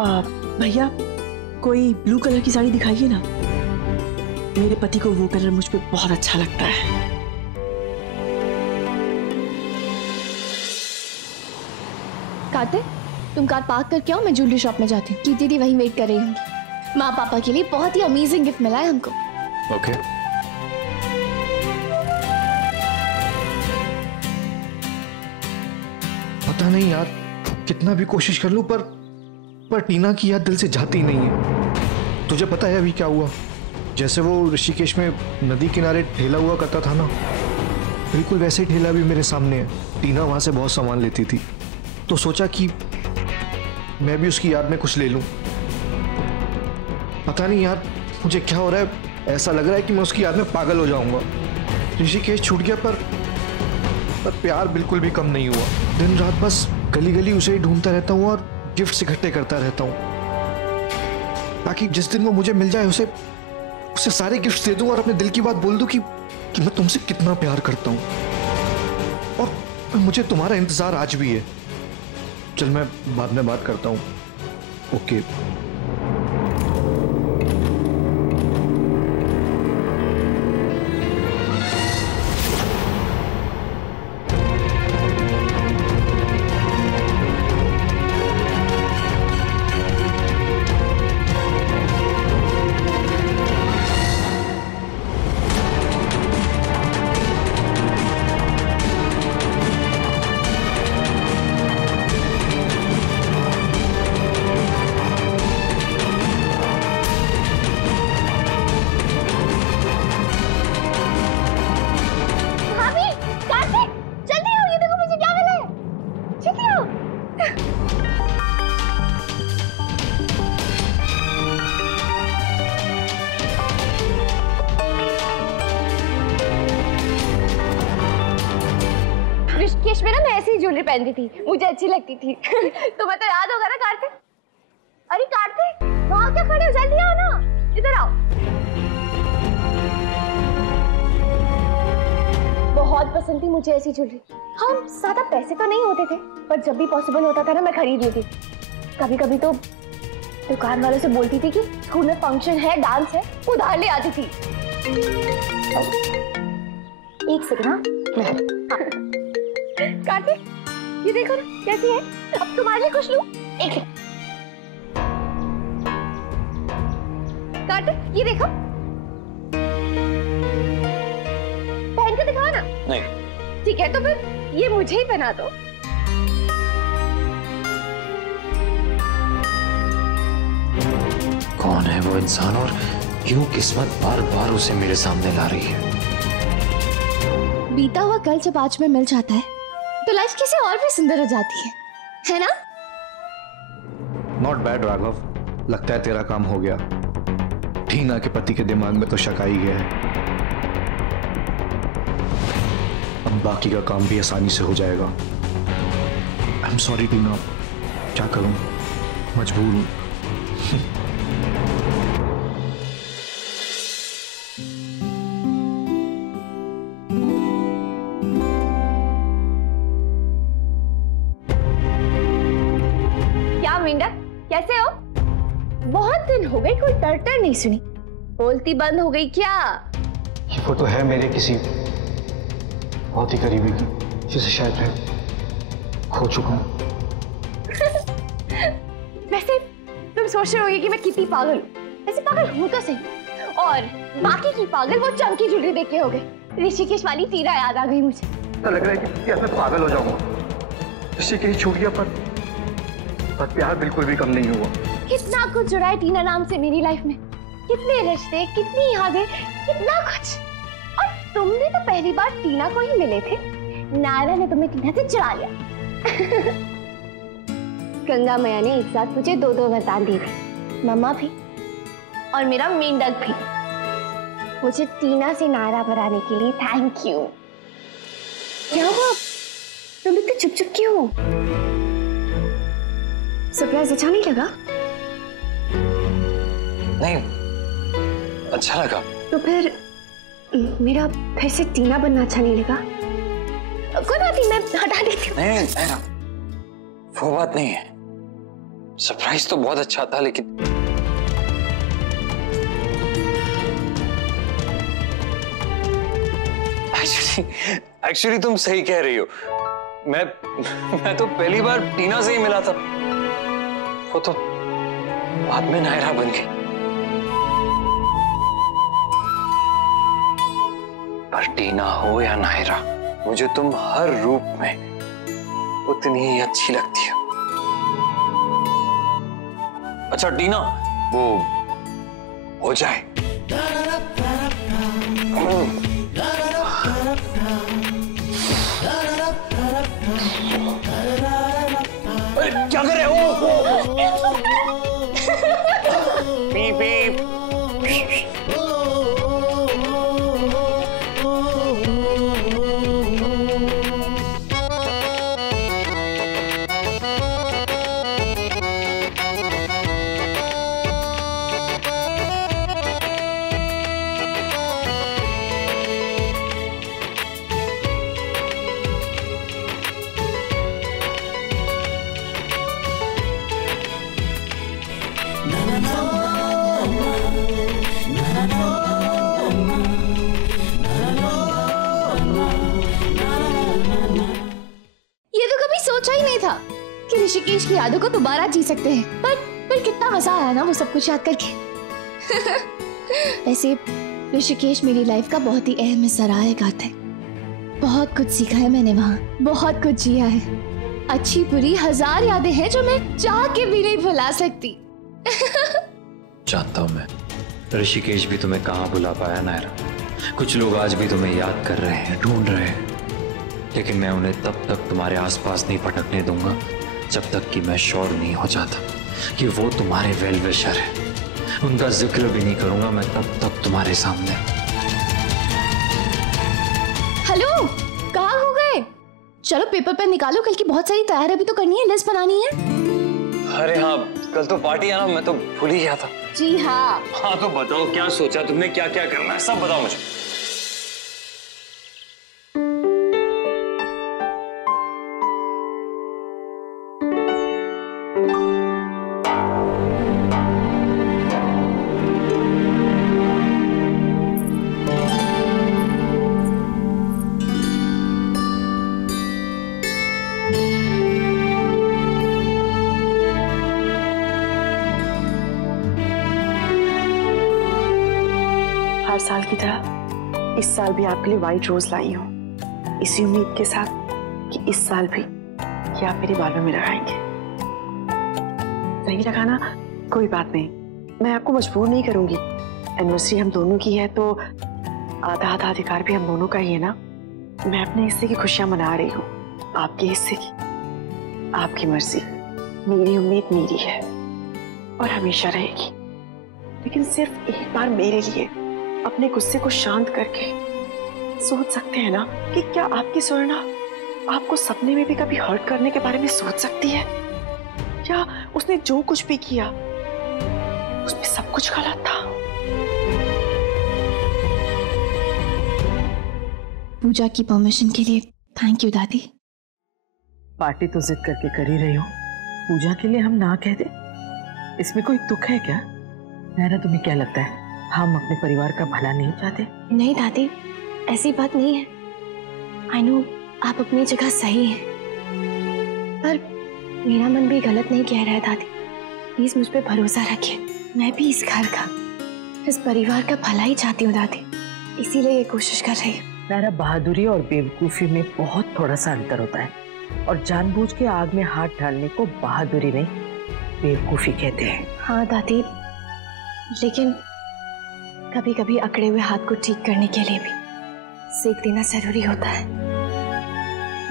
भैया कोई blue colour की साड़ी दिखाइए ना, मेरे पति को वो कलर मुझ पे बहुत अच्छा लगता है। कार्तिक, तुम कार पार्क करके आओ, मैं ज्वेलरी शॉप में जाती हूँ। दीदी वहीं वेट कर रही होंगी। माँ पापा के लिए बहुत ही अमेजिंग गिफ्ट मिला है हमको। ओके। पता नहीं यार, कितना भी कोशिश कर लूं पर टीना की याद दिल से जाती नहीं है। तुझे पता है अभी क्या हुआ? जैसे वो ऋषिकेश में नदी किनारे ठेला हुआ करता था ना, बिल्कुल वैसे ही ठेला भी मेरे सामने है। टीना वहां से बहुत सामान लेती थी, तो सोचा कि मैं भी उसकी याद में कुछ ले लूं। पता नहीं यार मुझे क्या हो रहा है, ऐसा लग रहा है कि मैं उसकी याद में पागल हो जाऊंगा। ऋषिकेश छूट गया पर प्यार बिल्कुल भी कम नहीं हुआ। दिन रात बस गली गली उसे ही ढूंढता रहता हूँ और गिफ्ट्स इकट्ठे करता रहता हूँ, ताकि जिस दिन वो मुझे मिल जाए उसे सारे गिफ्ट्स दे दूं और अपने दिल की बात बोल दूं कि मैं तुमसे कितना प्यार करता हूँ। और मुझे तुम्हारा इंतजार आज भी है। चल मैं बाद में बात करता हूँ। ओके। ऋषिकेश में ना मैं ऐसी ज्वेलरी पहनती थी, मुझे अच्छी लगती थी। तुम्हें तो याद होगा ना कार्तिक? अरे कार्तिक, वहां क्या खड़े हो, जल्दी आओ ना, इधर आओ। बहुत पसंद थी मुझे ऐसी ज्वेलरी। हम ज्यादा पैसे तो नहीं होते थे, पर जब भी पॉसिबल होता था ना मैं खरीद लेती थी। कभी कभी तो दुकान वालों से बोलती थी कि स्कूल में फंक्शन है, डांस है, उधार ले आती थी। एक सेकंड। कार्तिक, ये देखो ना कैसी है, अब तुम्हारे लिए कुछ लूं? एक सेकंड। कार्तिक, ये देखो, पहन के दिखाओ ना। नहीं। ठीक है, तो फिर ये मुझे ही पहना दो। कौन है वो इंसान और क्यों किस्मत बार बार उसे मेरे सामने ला रही है? बीता हुआ कल जब आज में मिल जाता है तो लाइफ किसी और भी सुंदर हो जाती है ना? नॉट बैड राघव, लगता है तेरा काम हो गया। टीना के पति के दिमाग में तो शक आ ही गया है। अब बाकी का काम भी आसानी से हो जाएगा। आई एम सॉरी टीना, क्या करूं, मजबूर हूं। कैसे हो? बहुत दिन हो गए, कोई टर्टर नहीं सुनी। बोलती बंद हो गई क्या? ये फोटो है मेरे किसी बहुत ही करीबी की, जिसे शायद मैं खो चुका हूं। वैसे तुम सोच रहे होगे कि मैं कितनी पागल हूँ। वैसे पागल हूँ तो सही, और बाकी की पागल वो चमकी ज्वेलरी देख के हो गए। ऋषिकेश वाली टीना याद आ गई मुझे। तो लग रहा है कि मैं पागल हो जाऊंगा। ऋषिकेश छूट गया पर प्यार बिल्कुल भी कम नहीं हुआ। कितना कुछ जुड़ा है टीना नाम से मेरी लाइफ में, कितने रिश्ते, कितनी यादें, कितना कुछ। और तुमने तो पहली बार टीना को ही मिले थे, नायरा ने तुम्हें टीना से चुरा लिया। गंगा मैया ने एक साथ मुझे 2-2 वरदान दिए थे, मम्मा भी और मेरा मेंढक भी। मुझे टीना से नायरा बनाने के लिए थैंक यू। क्या हुआ, तुम इतने चुप चुप क्यों हो? सरप्राइज अच्छा नहीं लगा? नहीं, अच्छा लगा। तो फिर मेरा फिर से टीना बनना अच्छा नहीं लगा? कोई बात नहीं, मैं हटा देती हूँ। नहीं, वो बात नहीं है। सरप्राइज तो बहुत अच्छा था, लेकिन एक्चुअली तुम सही कह रही हो। मैं तो पहली बार टीना से ही मिला था, वो तो बाद में नायरा बन गई। पर टीना हो या नायरा, मुझे तुम हर रूप में उतनी ही अच्छी लगती हो। अच्छा टीना, वो हो जाए। अरे क्या कर रहे हो? पीप पीप। सोचा ही नहीं था कि ऋषिकेश की यादों को दोबारा जी सकते हैं, पर कितना मजा आया ना वो सब कुछ याद करके। वैसे ऋषिकेश मेरी लाइफ का बहुत ही अहम हिस्सा रहा है कार्तिक। बहुत कुछ सीखा है मैंने वहाँ, बहुत कुछ जिया है। अच्छी बुरी हजार यादें हैं जो मैं चाह के भी नहीं भुला सकती। जानता हूँ मैं, ऋषिकेश भी तुम्हें कहाँ भुला पाया नायरा। कुछ लोग आज भी तुम्हें याद कर रहे हैं, ढूंढ रहे हैं, लेकिन मैं उन्हें तब तक तुम्हारे आसपास नहीं भटकने दूंगा जब तक कि मैं श्योर नहीं हो जाता कि वो तुम्हारे वेल विशर है। उनका जिक्र भी नहीं करूंगा मैं तब तक तुम्हारे सामने। हेलो, कहाँ हो गए? चलो पेपर पेन निकालो, कल की बहुत सारी तैयारी भी तो करनी है, लिस्ट बनानी है। अरे हाँ, कल तो पार्टी है ना, मैं तो भूल ही गया था। जी हाँ। हाँ तो बताओ क्या सोचा तुमने, क्या क्या करना है, सब बताओ मुझे। हर साल की तरह इस साल भी आपके लिए व्हाइट रोज लाई हूँ, इसी उम्मीद के साथ कि इस साल भी कि आप मेरे बालों में लगाएंगे। नहीं लगाना कोई बात नहीं, मैं आपको मजबूर नहीं करूंगी। एनिवर्सरी हम दोनों की है तो आधा आधा अधिकार भी हम दोनों का ही है ना। मैं अपने हिस्से की खुशियां मना रही हूँ, आपके हिस्से की आपकी मर्जी। मेरी उम्मीद मेरी है और हमेशा रहेगी, लेकिन सिर्फ एक बार मेरे लिए अपने गुस्से को शांत करके सोच सकते हैं ना कि क्या आपकी स्वर्णा आपको सपने में भी कभी हर्ट करने के बारे में सोच सकती है? या उसने जो कुछ भी किया उसमें सब कुछ गलत था? पूजा की परमिशन के लिए थैंक यू दादी। पार्टी तो जिद करके कर ही रही हो, पूजा के लिए हम ना कह दे, इसमें कोई दुख है क्या? नायरा, तुम्हें क्या लगता है हम अपने परिवार का भला नहीं चाहते? नहीं दादी, ऐसी बात नहीं है। आई नो आप अपनी जगह सही हैं, पर मेरा मन भी गलत नहीं कह रहा है दादी। प्लीज मुझ पे भरोसा रखिए, मैं भी इस घर का, इस परिवार का भला ही चाहती हूँ दादी, इसीलिए ये कोशिश कर रही हूँ। नायरा, बहादुरी और बेवकूफी में बहुत थोड़ा सा अंतर होता है, और जानबूझ के आग में हाथ डालने को बहादुरी नहीं बेवकूफी कहते हैं। हाँ दादी, लेकिन कभी कभी अकड़े हुए हाथ को ठीक करने के लिए भी सेक देना जरूरी होता है।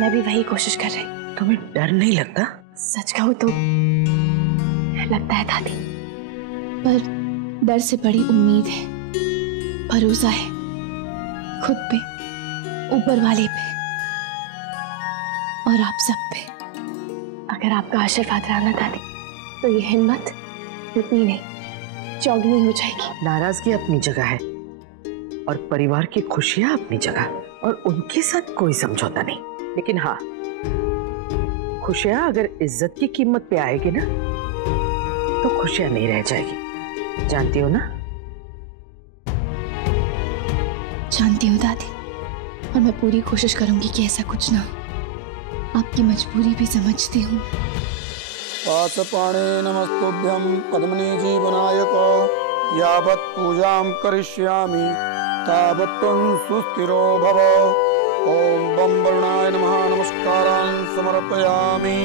मैं भी वही कोशिश कर रही हूँ। तुम्हें डर नहीं लगता? सच कहूँ तो लगता है दादी, पर डर से बड़ी उम्मीद है, भरोसा है खुद पे, ऊपर वाले पे और आप सब पे। अगर आपका आशीर्वाद रहा ना दादी, तो ये हिम्मत रुकनी नहीं, चौगनी हो जाएगी। नाराजगी अपनी जगह है और परिवार की खुशियां अपनी जगह, और उनके साथ कोई समझौता नहीं। लेकिन हाँ, खुशियां अगर इज्जत की कीमत पे आएगी ना, खुशियां नहीं रह जाएगी, जानती हो ना? जानती हूँ दादी, और मैं पूरी कोशिश करूंगी कि ऐसा कुछ ना हो। आपकी मजबूरी भी समझती हूँ। पाशपाणे नमस्तुभ्यं पद्मने जीवनायक, यावत् पूजां करिष्यामि तावत् त्वं सुस्थिरो भव। ओम बम वरुणाय नमः, नमस्कारान् समर्पयामि।